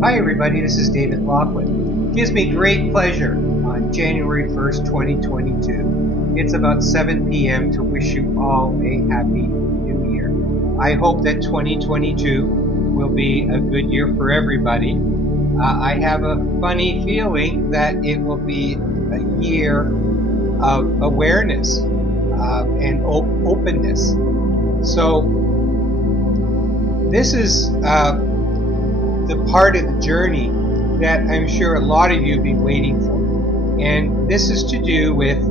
Hi everybody, this is David Lockwood. It gives me great pleasure on January 1st, 2022. It's about 7 p.m. to wish you all a happy new year. I hope that 2022 will be a good year for everybody. I have a funny feeling that it will be a year of awareness and openness. So this is the part of the journey that I'm sure a lot of you have been waiting for. And this is to do with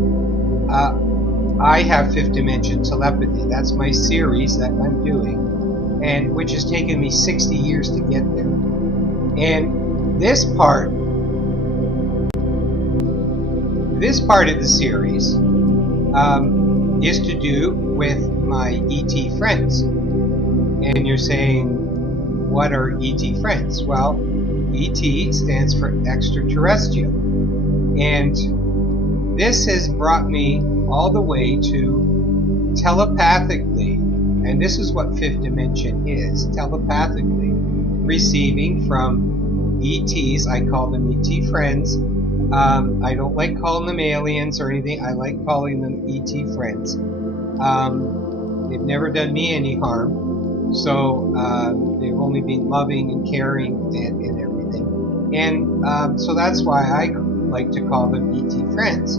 I have fifth dimension telepathy. That's my series that I'm doing, and which has taken me 60 years to get there. And this part of the series is to do with my ET friends. And you're saying, what are ET friends? Well, ET stands for extraterrestrial. And this has brought me all the way to telepathically, and this is what fifth dimension is, telepathically receiving from ETs. I call them ET friends. I don't like calling them aliens or anything. I like calling them ET friends. They've never done me any harm. So they've only been loving and caring and everything. And so that's why I like to call them ET friends.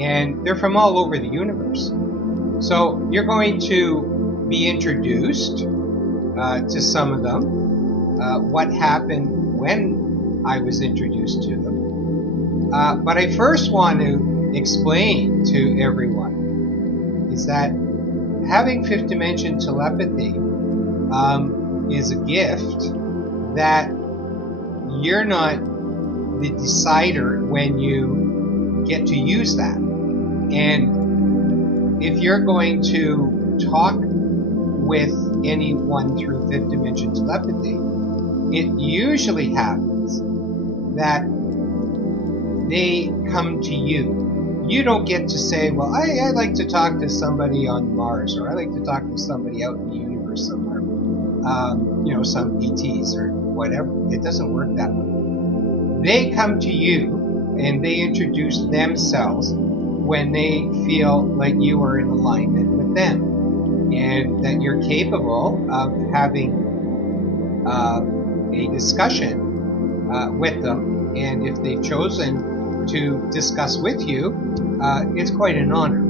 And they're from all over the universe. So you're going to be introduced to some of them, what happened when I was introduced to them. But I first want to explain to everyone is that having fifth dimension telepathy is a gift that you're not the decider when you get to use that. And if you're going to talk with anyone through fifth dimension telepathy, it usually happens that they come to you. You don't get to say, well, I'd like to talk to somebody on Mars, or I'd like to talk to somebody out in the universe somewhere. Some ETs or whatever. It doesn't work that way. They come to you and they introduce themselves when they feel like you are in alignment with them and that you're capable of having a discussion with them. And if they've chosen to discuss with you, it's quite an honor.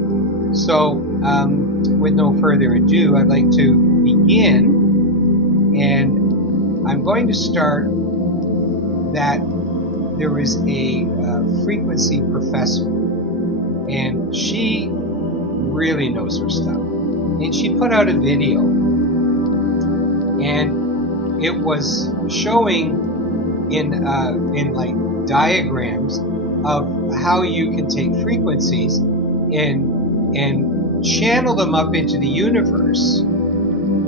So with no further ado, I'd like to begin, and I'm going to start that there is a frequency professor, and she really knows her stuff, and she put out a video, and it was showing in like diagrams of how you can take frequencies and channel them up into the universe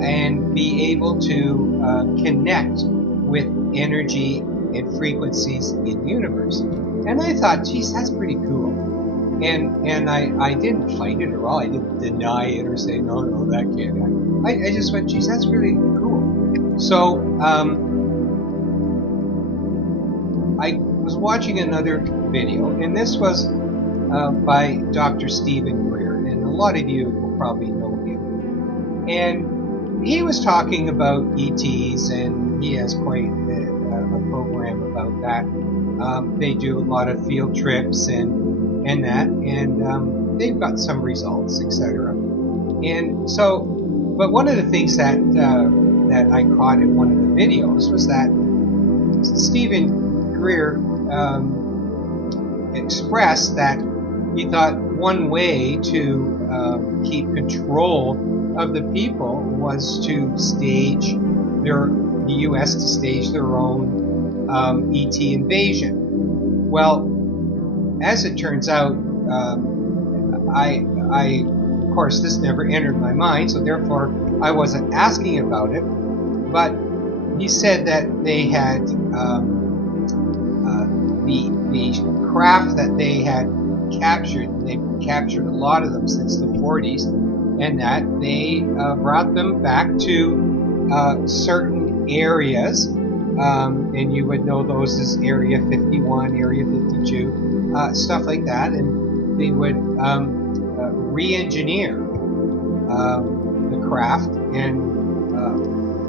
and be able to connect with energy and frequencies in the universe. And I thought, geez, that's pretty cool. And I didn't fight it at all. I didn't deny it or say, no, that can't happen. I just went, geez, that's really cool. So I was watching another video, and this was by Dr. Stephen Greer, and a lot of you will probably know him. And he was talking about ETs, and he has quite a program about that. They do a lot of field trips and that, and they've got some results, etc. And so, but one of the things that I caught in one of the videos was that Stephen Greer expressed that he thought one way to keep control of the people was to stage the U.S. to stage their own ET invasion. Well, as it turns out, I of course this never entered my mind, so therefore I wasn't asking about it. But he said that they had the craft that they had captured. They captured a lot of them since the 40s, and that they brought them back to certain areas and you would know those as Area 51, Area 52, stuff like that, and they would re-engineer the craft, and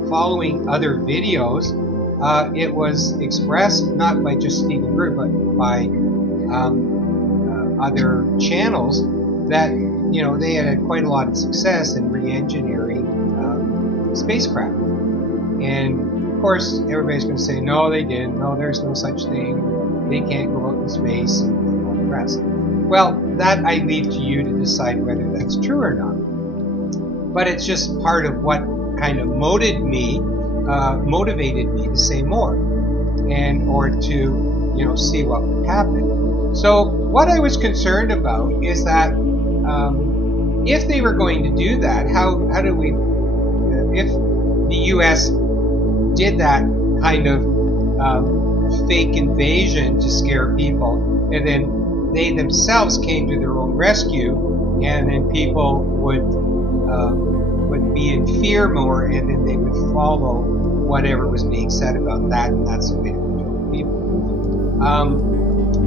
following other videos, it was expressed not by just Stephen Greer, but by other channels that they had quite a lot of success in re-engineering spacecraft. And of course, everybody's going to say, no, they didn't. No, there's no such thing. They can't go out in space and all the rest. Well, that I leave to you to decide whether that's true or not. But it's just part of what kind of motivated me to say more, and or to see what would happen. So what I was concerned about is that if they were going to do that, how do we, if the U.S. did that kind of fake invasion to scare people, and then they themselves came to their own rescue, and then people would be in fear more, and then they would follow whatever was being said about that, and that's the way to control people.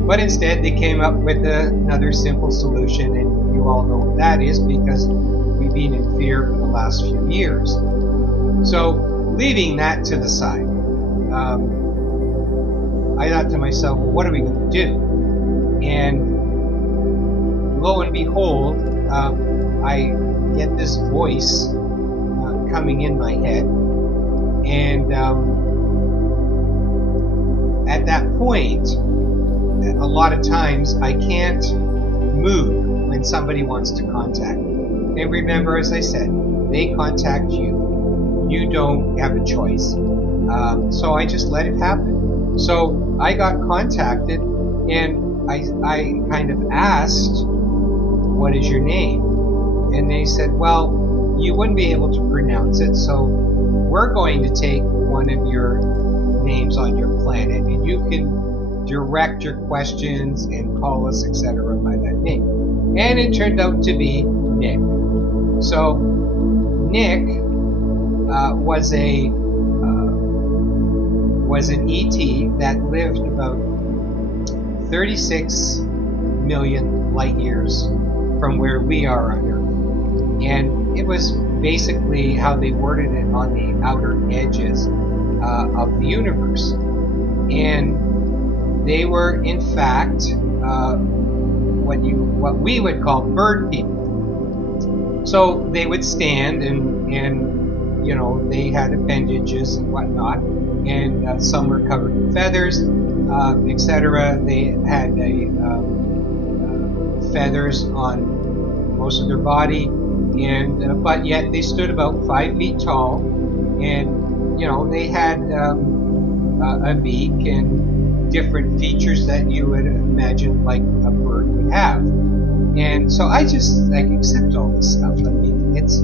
But instead, they came up with another simple solution, and you all know what that is because we've been in fear for the last few years. So, leaving that to the side, I thought to myself, well, what are we going to do? And lo and behold, I get this voice coming in my head, and at that point, a lot of times I can't move when somebody wants to contact me. And remember, as I said, they contact you. You don't have a choice. So I just let it happen. So I got contacted, and I kind of asked, what is your name? And they said, well, you wouldn't be able to pronounce it, so we're going to take one of your names on your planet, and you can direct your questions and call us, etc. by that name. And it turned out to be Nick. So Nick was an ET that lived about 36 million light years from where we are on Earth. And it was basically how they worded it on the outer edges of the universe. And they were, in fact, what we would call bird people. So they would stand, and they had appendages and whatnot, and some were covered in feathers, etc. They had feathers on most of their body, and but yet they stood about 5 feet tall, and they had a beak and different features that you would imagine like a bird would have. And so I just accept all this stuff. I mean, it's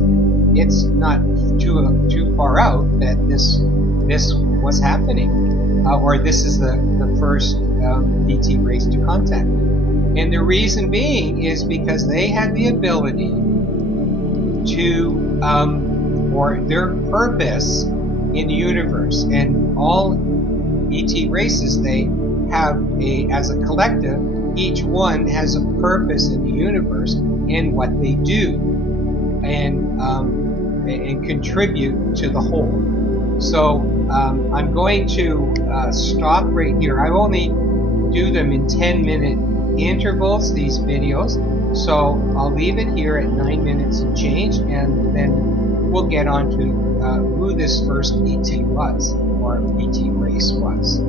not too far out that this was happening, or this is the first ET race to contact. And the reason being is because they had the ability to, or their purpose in the universe, and all ET races, they have as a collective, each one has a purpose in the universe in what they do, and contribute to the whole. So I'm going to stop right here. I only do them in 10-minute intervals, these videos, so I'll leave it here at 9 minutes and change, and then we'll get on to who this first ET was, or ET race was.